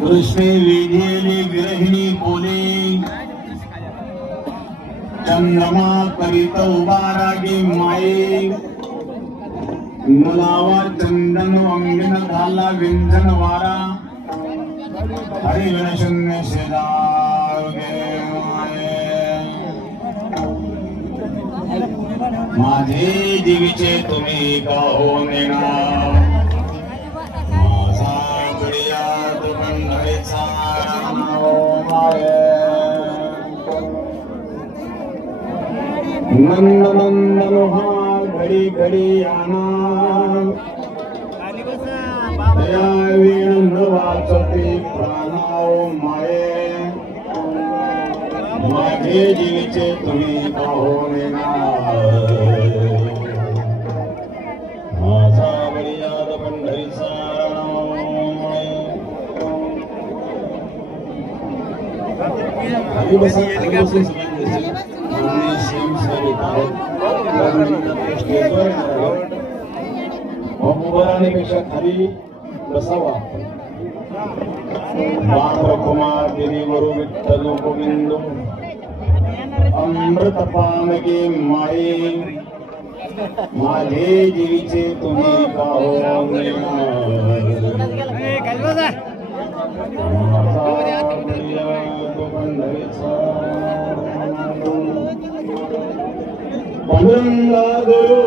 कृष्णे विधेले विरहिणी बोले चंद्रमा करीत उबारागे माये मुलावर चंदन अंगन घाला व्यंजन वारा हरिगण शून्य शेजागे माझे जीवीचे तुम्ही का हो नेणार नंद नंदन हा घडी घडी आना दया वेण वाचते प्राणाओ माये माझे जीवीचे तुम्ही पाहो माझा बळीयाद पंढरीचा पेक्षा खाली बसावा कुमार गिरीवरु विठ्ठल गोविंद अमृत पानगे माये माझे जीवीचे तुम्ही पाहो पंडुरंगा गुरु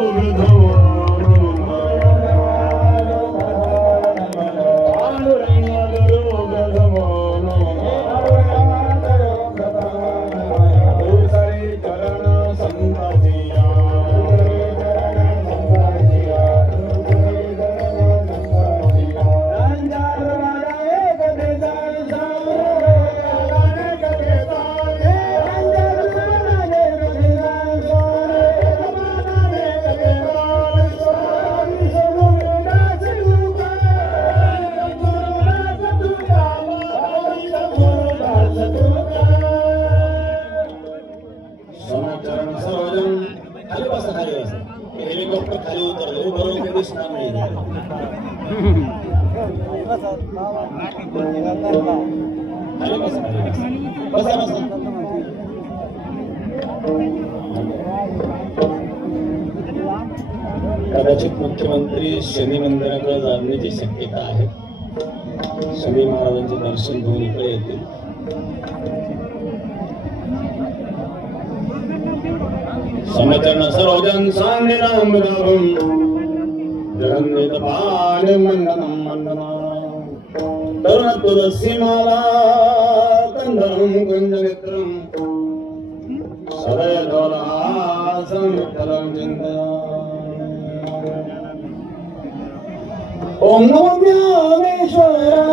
हेलिकॉप्टर खाली उतरलो बरोबर दिसणार नाही बसा बसा कदाचित मुख्यमंत्री शनी मंदिराकडे जाण्याची शक्यता आहे शनी महाराजांचे दर्शन घेऊन इकडे येतील समचरण सरोजन सान्य नाम राम जगन्नित पान मंडनम मंडना तरुण तुलसी माला कंदरम कुंज नेत्रम सदय दोलासम विठ्ठलं चिंतया ओम नमो ज्ञानेश्वराय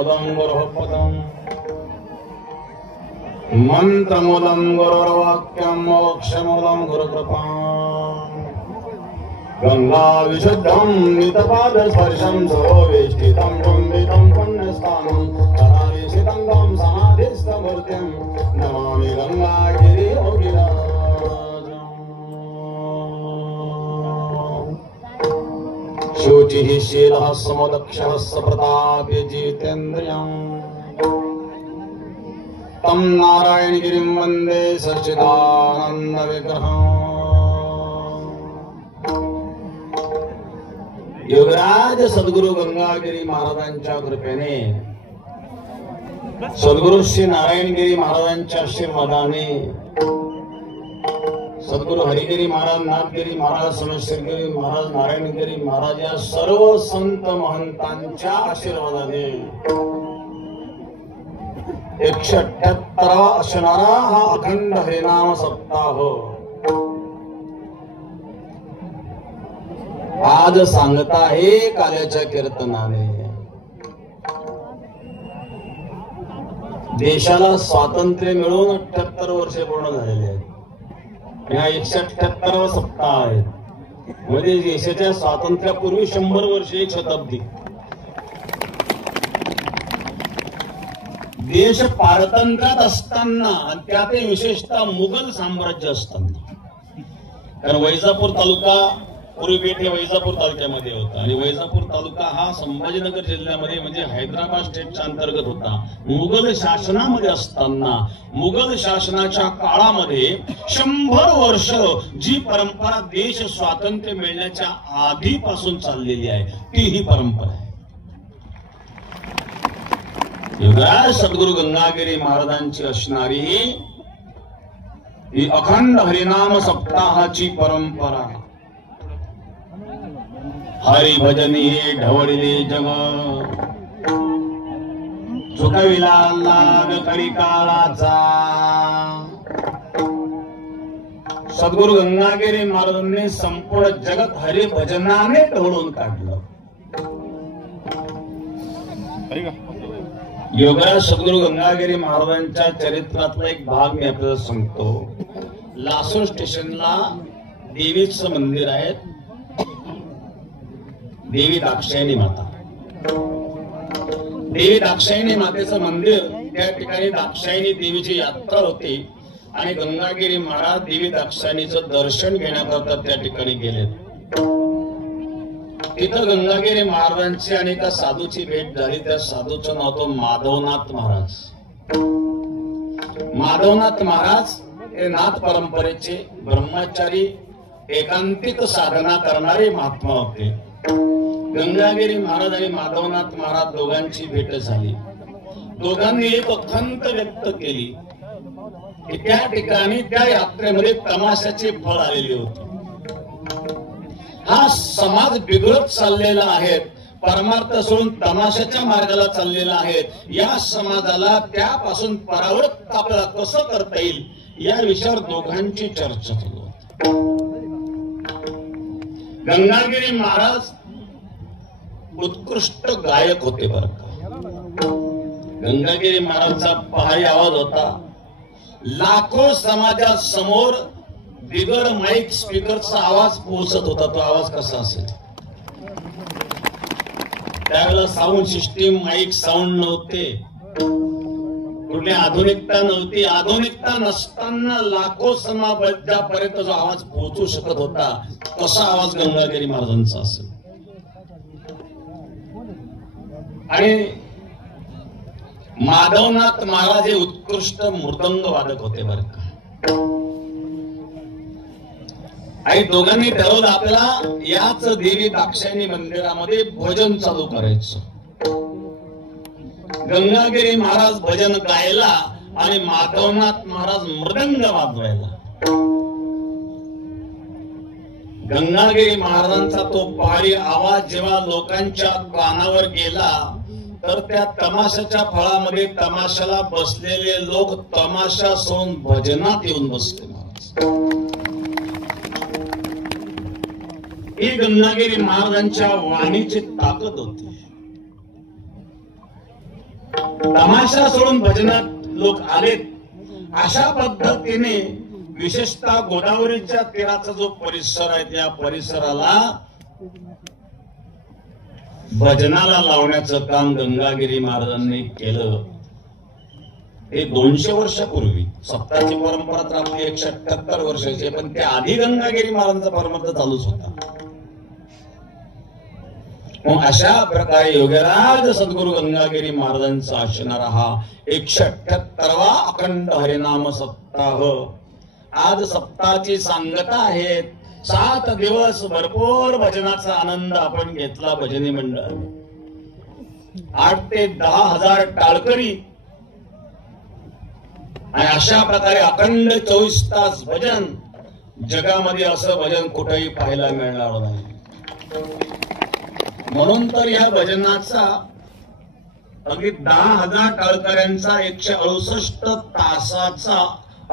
मंत्रमुदं गुरुपदं मंत्रमुदं गुरुर्वाक्यं मोक्षमुदं गुरुकृपा गंगा विशुद्धं नितपादस्पर्शं सरोवेष्टितं चुम्बितं पुण्यस्थानं तदानिशितं समाधिस्थमूर्तिं नमामि गंगागिरियोगिराजम्। शुचिः शीलः समुदक्षः सप्रताप्य जितेन्द्रियम् तं नारायणगिरिं वन्दे सच्चिदानन्दविग्रहम्। योगराज सद्गुरु गंगागिरी महाराजांच्या कृपेने, सद्गुरु श्री नारायणगिरी महाराजांच्या आशीर्वादाने, सद्गुरु हरिगिरी महाराज, नाथगिरी महाराज, सोमेश्वरगिरी महाराज, नारायणगिरी महाराज या सर्व संत महंतांच्या आशीर्वादाने 178वा असणारा हा अखंड हरिनाम सप्ताह आज सांगत आहे काल्याच्या कीर्तनाने। देशाला स्वातंत्र्य मिळून 78 वर्षे पूर्ण झालेले आहेत। हा 178वा सप्ताह आहे, म्हणजे देशाच्या स्वातंत्र्यापूर्वी 100 वर्षे, एक शताब्दी। देश पारतंत्र्यात असताना, त्यातही विशेषतः मुघल साम्राज्य असताना, कारण वैजापूर तालुका पूर्वी पेठ हे वैजापूर तालुक्यामध्ये होता आणि वैजापूर तालुका हा संभाजीनगर जिल्ह्यामध्ये म्हणजे हैदराबाद स्टेटच्या अंतर्गत होता। मुघल शासनामध्ये असताना, मुघल शासनाच्या काळामध्ये 100 वर्ष जी परंपरा देश स्वातंत्र्य मिळण्याच्या आधीपासून चाललेली आहे, ती ही परंपरा आहे। योगराज सद्गुरु गंगागिरी महाराजांची असणारी ही अखंड हरिनाम सप्ताहाची परंपरा। हरि भजनी हे ढवळले जग, चुकविला लाग करी काळाचा। सद्गुरु गंगागिरी महाराजांनी संपूर्ण जगत हरिभजनाने ढवळून काढलं। योगराज सद्गुरु गंगागिरी महाराजांच्या चरित्रातला एक भाग मी आपल्याला सांगतो। लासूर स्टेशनला देवीचं मंदिर आहे, देवी दाक्षायणी माता। देवी दाक्षायणी मातेचं मंदिर, त्या ठिकाणी दाक्षायणी देवीची यात्रा होती आणि गंगागिरी महाराज देवी दाक्षायणीचं दर्शन घेण्याकरता त्या ठिकाणी गेले। तिथं गंगागिरी महाराजांची आणि एका साधूची भेट झाली। त्या साधूचं नाव होतं माधवनाथ महाराज। माधवनाथ महाराज हे नाथ परंपरेचे ब्रह्मचारी, एकांतिक साधना करणारे महात्मा होते। गंगागिरी महाराज आणि माधवनाथ महाराज दोघांची भेट झाली। दोघांनी एक खंत व्यक्त केली की त्या ठिकाणी त्या यात्रेमध्ये तमाशाचे फळ आलेले होते। हा समाज बिघडत चाललेला आहे, परमार्थ सोडून तमाशाच्या मार्गाला चाललेला आहे। या समाजाला त्यापासून परावृत्त आपल्याला कसं करता येईल या विषयावर दोघांची चर्चा चालू होती। गंगागिरी महाराज उत्कृष्ट गायक होते बरं का। गंगागिरी महाराजचा पहाडी आवाज होता। लाखो समाजासमोर बिगर माईक स्पीकरचा आवाज पोहोचत होता। तो आवाज कसा असेल? त्यावेळेला साऊंड सिस्टीम, माईक साऊंड नव्हते, कुठली आधुनिकता नव्हती। आधुनिकता नसताना लाखो समाजापर्यंत जो आवाज पोहोचू शकत होता, तसा आवाज गंगागिरी महाराजांचा असेल। आणि माधवनाथ महाराज हे उत्कृष्ट मृदंग वादक होते बरं का। आणि दोघांनी ठरवलं आपल्याला याच देवी दाक्षायणी मंदिरामध्ये भजन चालू करायचं। गंगागिरी महाराज भजन गायला आणि माधवनाथ महाराज मृदंग वाजवायला। गंगागिरी महाराजांचा तो पहाडी आवाज जेव्हा लोकांच्या कानावर गेला तर त्या तमाशाच्या फळामध्ये तमाशाला बसलेले लोक तमाशा सोडून भजनात येऊन बसले। ही गंगागिरी महाराजांच्या वाणीची ताकद होती। तमाशा सोडून भजनात लोक आलेत. अशा पद्धतीने विशेषतः गोदावरीच्या तीराचा जो परिसर आहे त्या परिसराला भजनाला लावण्याचं काम गंगागिरी महाराजांनी केलं. हे 200 वर्षापूर्वी. सप्ताची परंपरा तर आपली 178 वर्षाची, पण त्या आधी गंगागिरी महाराजांचा परमर्थ चालूच होता. मग अशा प्रकारे योगराज सद्गुरु गंगागिरी महाराजांचा असणारा हा 178वा अखंड हरिनाम सप्ताह. आज सप्ताहाची सांगता आहे. 7 दिवस भरपूर भजनाचा आनंद आपण घेतला. भजनी मंडळ 8 ते 10 हजार टाळकरी आणि अशा प्रकारे अखंड 24 तास भजन. जगामध्ये असं भजन कुठेही पाहायला मिळणार नाही. म्हणून तर या भजनाचा अगदी 10,000 टाळकऱ्यांचा 168 तासाचा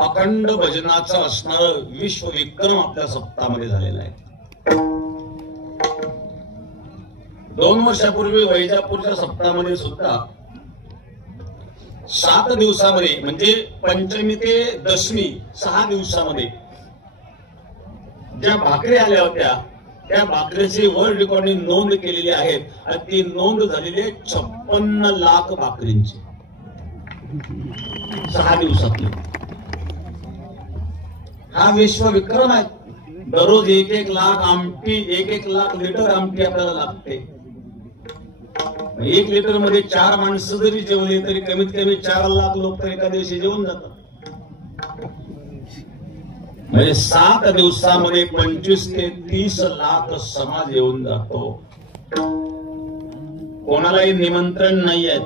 अखंड भजनाचा असणार विश्वविक्रम आपल्या सप्ताहामध्ये झालेला आहे. 2 वर्षापूर्वी वैजापूरच्या सप्ताहामध्ये सुद्धा 7 दिवसामध्ये म्हणजे पंचमी ते दशमी 6 दिवसामध्ये ज्या भाकरी आल्या होत्या त्या भाकरीची वर्ल्ड रेकॉर्डने नोंद केलेली आहेत आणि ती नोंद झालेली आहे 56 लाख भाकरींची 6 दिवसातली. हा विश्वविक्रम आहे. दररोज 1-1 लाख आमटी 1-1 लाख लिटर आमटी आपल्याला लागते. 1 लिटर मध्ये 4 माणसं जरी जेवली तरी कमीत कमी 4 लाख लोक तर एका दिवशी जेवून जातात. म्हणजे 7 दिवसामध्ये 25 ते 30 लाख समाज येऊन जातो. कोणालाही निमंत्रण नाही आहे.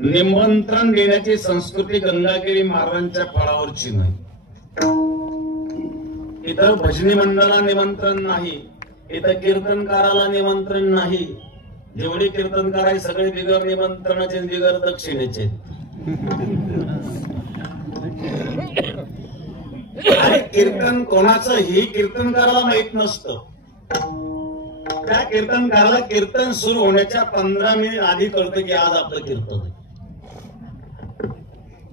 निमंत्रण देण्याची संस्कृती गंगागिरी महाराजांच्या फळावरची नाही. इथं भजनी मंडळाला निमंत्रण नाही. इथं कीर्तनकाराला निमंत्रण नाही. जेवढे कीर्तनकार आहे सगळे बिगर निमंत्रणाचे बिगर दक्षिणेचे. आणि कीर्तन कोणाचं ही कीर्तनकाराला माहित नसतं. त्या कीर्तनकाराला कीर्तन सुरू होण्याच्या 15 मिनिट आधी कळतं की आज आपलं कीर्तन आहे.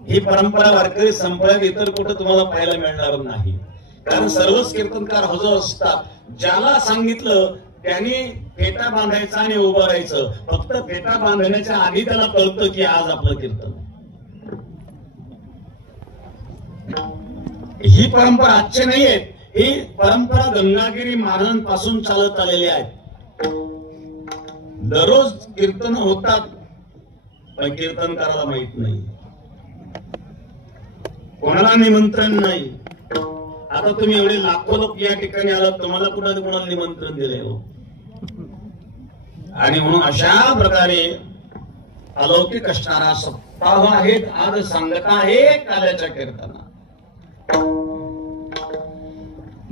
ही परंपरा वारकरी संप्रदायात इतर कुठं तुम्हाला पाहायला मिळणार नाही. कारण सर्वच कीर्तनकार हजर असतात. ज्याला सांगितलं त्यांनी फेटा बांधायचा आणि उभं राहायचं. फक्त फेटा बांधण्याच्या आधी त्याला कळतं की आज आपलं कीर्तन. ही परंपरा आजची नाहीये. ही परंपरा गंगागिरी महाराजांपासून चालत आलेली आहे. दररोज कीर्तन होतात पण कीर्तनकाराला माहित नाही. कोणाला निमंत्रण नाही. आता तुम्ही एवढे लाखो लोक या ठिकाणी आलात, तुम्हाला कोणाला निमंत्रण दिले हो. आणि म्हणून अशा प्रकारे अलौकिक असणारा सप्ताह आहेत. आज सांगता आहे काल्याच्या कीर्तना.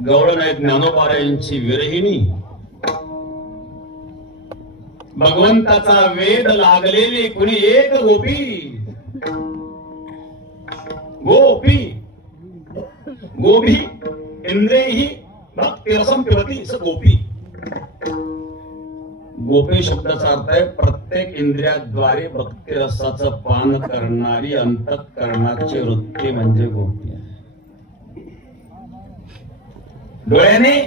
गवळण आहेत ज्ञानोबारायांची विरहिणी. भगवंताचा वेद लागलेली कुणी एक गोपी. गोपी गोपी इंद्रियही भक्ती रसम पिबती स गोपी. गोपी शब्दाचा अर्थ आहे प्रत्येक इंद्रियाद्वारे भक्ती रसाचं पान करणारी अंतःकरणाची वृत्ती म्हणजे गोपी. डोळ्याने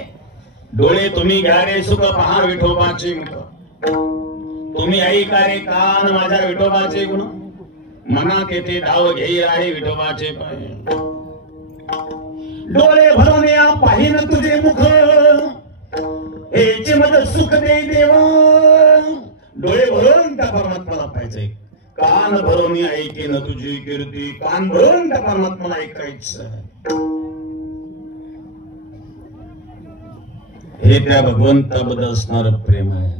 डोळे तुम्ही घ्या रे सुख पहा विठोबाचे मुख. तुम्ही ऐका रे कान माझ्या विठोबाचे गुण. मनात येते धाव घेई आहे विठोबाचे पाय. डोळे भरून या पाहिन तुझे मुख. हेचे मज सुख दे देवा. डोळे भरून त्या परमात्म्याला पाहिजे. कान भरून ऐकेन तुझी कीर्ती. कान भरून त्या परमात्म्याला ऐकायचं. हे त्या भगवंताबद्दल असणारं प्रेम आहे.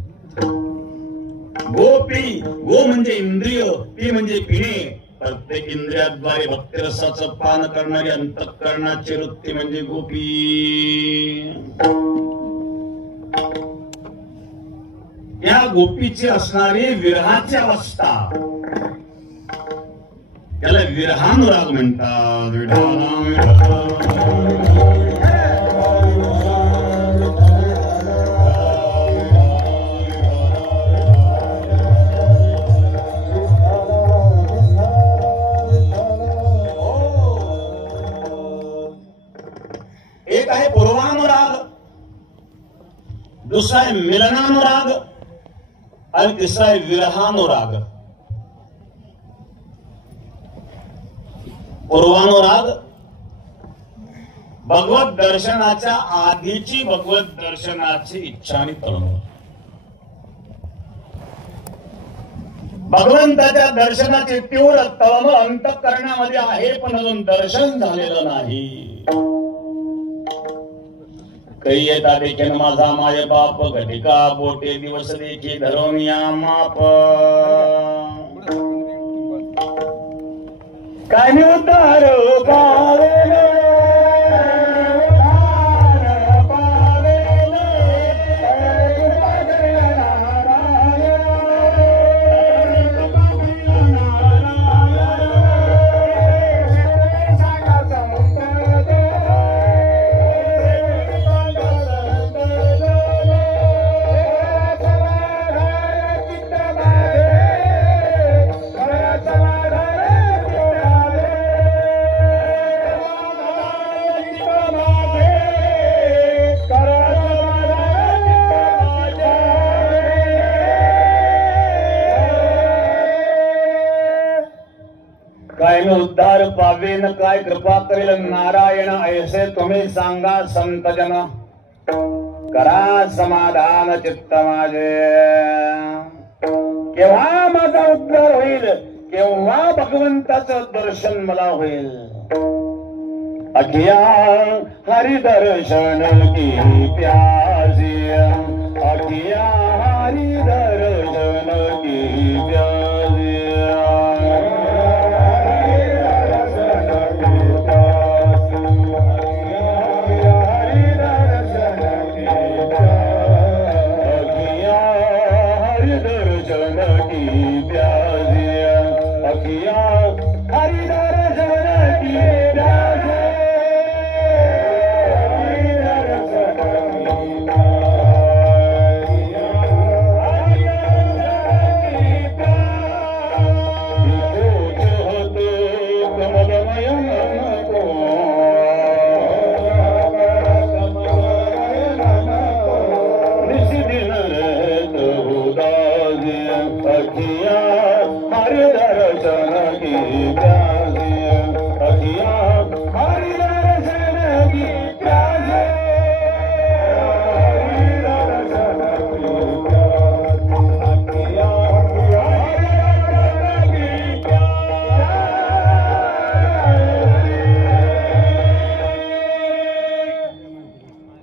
गोपी गो म्हणजे इंद्रिय, पी म्हणजे पिणे. प्रत्येक इंद्रियाद्वारे भक्तिरसाचं पान करणारी अंतःकरणाची वृत्ती म्हणजे गोपी. या गोपीची असणारी विरहाची अवस्था त्याला विरहानुराग म्हणतात. एक आहे पूर्वानुराग, दुसरा आहे मिलनानुराग आणि तिसरा आहे विरहानुराग. पूर्वानुराग भगवत दर्शनाच्या आधीची भगवत दर्शनाची इच्छा आणि तळमळ. भगवंताच्या दर्शनाची तीव्र तळमळ अंतःकरणामध्ये आहे, पण अजून दर्शन झालेलं नाही. काही येता देखील माझा माय बाप, घटिका बोटे दिवस देखी धरून या माप. काय मी उद्धार पावेल उद्धार पावेन, काय कृपा करेल नारायण ऐसे तुम्ही सांगा संत जन. करा समाधान चित्त माझे. केव्हा माझा उद्धार होईल, केव्हा भगवंताचं दर्शन मला होईल. अखिया हरि दर्शन की प्यासी, अखिया हरि दर्शन की प्यासी.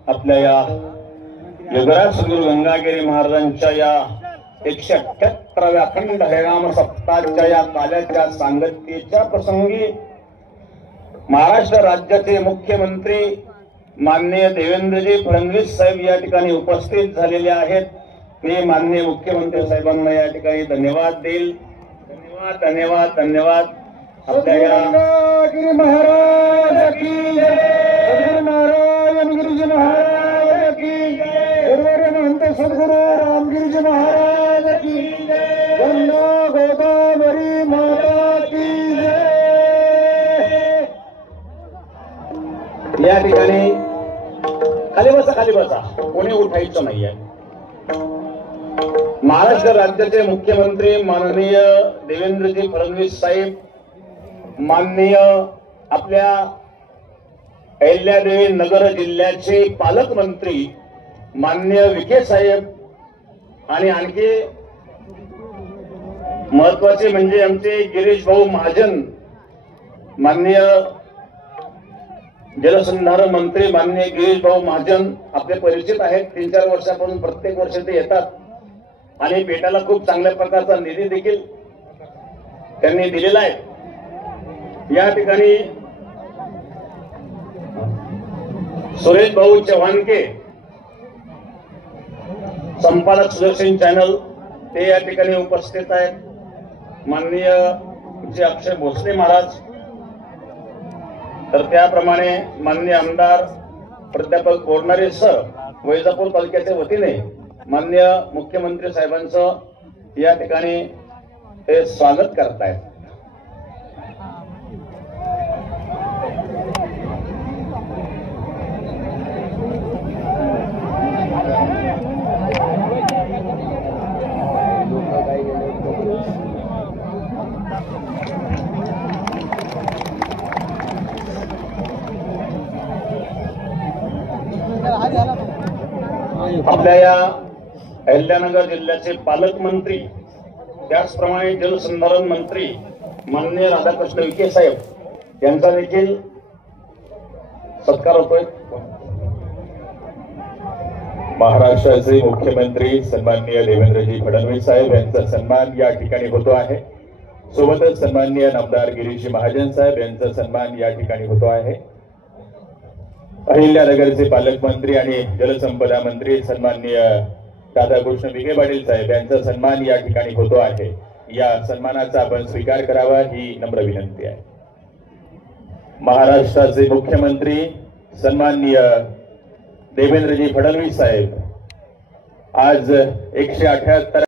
आपल्या या योगराज सद्गुरू गंगागिरी महाराजांच्या या 178व्या अखंड हरिनाम सप्ताहाच्या या काल्याच्या सांगत्येच्या प्रसंगी महाराष्ट्र राज्याचे मुख्यमंत्री माननीय देवेंद्रजी फडणवीस साहेब या ठिकाणी उपस्थित झालेले आहेत. मी माननीय मुख्यमंत्री साहेबांना या ठिकाणी धन्यवाद देईल. धन्यवाद धन्यवाद धन्यवाद. आपल्या या महाराज की जय, नारायण गिरीजी महाराज की जय, गुरुवार महंत सद्गुरू रामगिरीजी महाराज की जय, गंगा गोदावरी माता की जय. या ठिकाणी खाली बसा, खाली बसा, कोणी उठायचं नाहीये. महाराष्ट्र राज्याचे मुख्यमंत्री माननीय देवेंद्रजी फडणवीस साहेब, माननीय आपल्या अहिल्यादेवी नगर जिल्ह्याचे पालकमंत्री माननीय विखे साहेब आणि आणखी महत्वाचे म्हणजे आमचे गिरीश भाऊ महाजन, माननीय जलसंधारण मंत्री माननीय गिरीश भाऊ महाजन आपले परिचित आहेत. 3-4 वर्षापासून प्रत्येक वर्षी ते येतात आणि पेटाला खूप चांगल्या प्रकारचा निधी देखील त्यांनी दिलेला आहे. या ठिकाणी सुरेश भाऊ चव्हाणके, संपादक सुदर्शन चॅनल, ते या ठिकाणी उपस्थित आहेत. माननीय अक्षय भोसले महाराज, तर त्याप्रमाणे माननीय आमदार प्राध्यापक बोरणारे सर वैजापूर तालुक्याच्या वतीने माननीय मुख्यमंत्री साहेबांचं या ठिकाणी ते स्वागत करतायत. आपल्या या अहिल्यानगर जिल्ह्याचे पालकमंत्री त्याचप्रमाणे जलसंधारण मंत्री माननीय राधाकृष्ण विखे साहेब यांचा देखील सत्कार होतोय। महाराष्ट्राचे मुख्यमंत्री सन्माननीय देवेंद्रजी फडणवीस साहेब यांचा सन्मान या ठिकाणी होतो आहे। सोबतच सन्माननीय नामदार गिरीश महाजन साहेब यांचा सन्मान या ठिकाणी होतो आहे। अहिल्यानगरचे पालकमंत्री आणि जलसंपदा मंत्री सन्माननीय राधाकृष्ण विखे पाटील साहेब यांचा सन्मान या ठिकाणी होतो आहे। या सन्मानाचा आपण स्वीकार करावा ही नम्र विनंती आहे। महाराष्ट्राचे मुख्यमंत्री सन्माननीय देवेंद्रजी फडणवीस साहेब आज 178